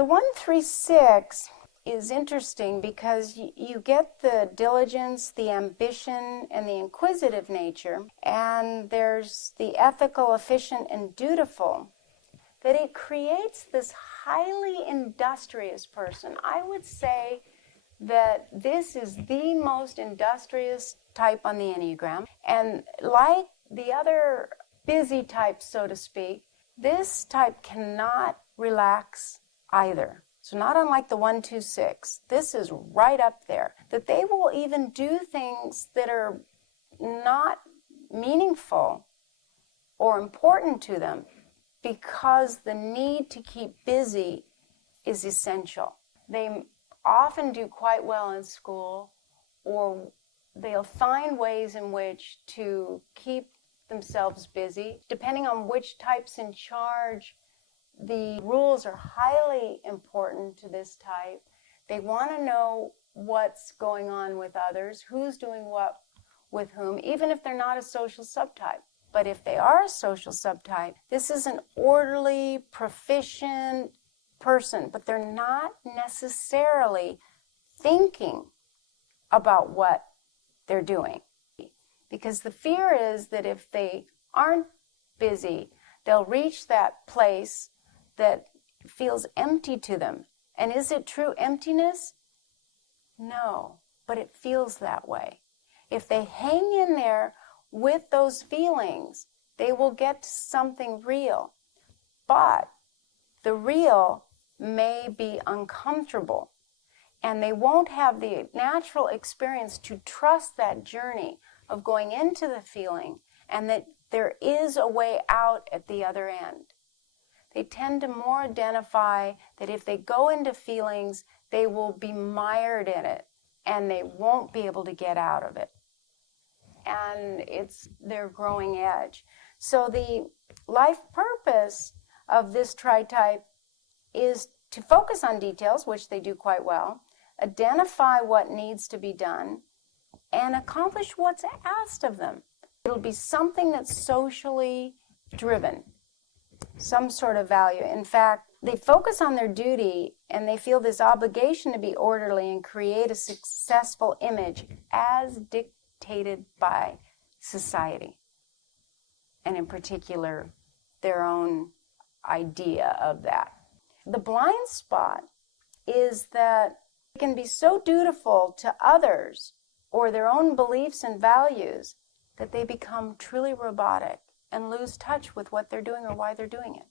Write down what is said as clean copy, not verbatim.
The 1-3-6 is interesting because you get the diligence, the ambition, and the inquisitive nature, and there's the ethical, efficient, and dutiful, that it creates this highly industrious person. I would say that this is the most industrious type on the Enneagram, and like the other busy types, so to speak, this type cannot relax either. So not unlike the 1-2-6, this is right up there, that they will even do things that are not meaningful or important to them because the need to keep busy is essential. They often do quite well in school, or they'll find ways in which to keep themselves busy. Depending on which type's in charge, the rules are highly important to this type. They want to know what's going on with others, who's doing what with whom, even if they're not a social subtype. But if they are a social subtype, this is an orderly, proficient person, but they're not necessarily thinking about what they're doing. Because the fear is that if they aren't busy, they'll reach that place that feels empty to them. And is it true emptiness? No, but it feels that way. If they hang in there with those feelings, they will get to something real. But the real may be uncomfortable, and they won't have the natural experience to trust that journey of going into the feeling and that there is a way out at the other end. They tend to more identify that if they go into feelings, they will be mired in it and they won't be able to get out of it. And it's their growing edge. So the life purpose of this tritype is to focus on details, which they do quite well, identify what needs to be done, and accomplish what's asked of them. It'll be something that's socially driven, some sort of value. In fact, they focus on their duty and they feel this obligation to be orderly and create a successful image as dictated by society, and in particular, their own idea of that. The blind spot is that they can be so dutiful to others or their own beliefs and values that they become truly robotic and lose touch with what they're doing or why they're doing it.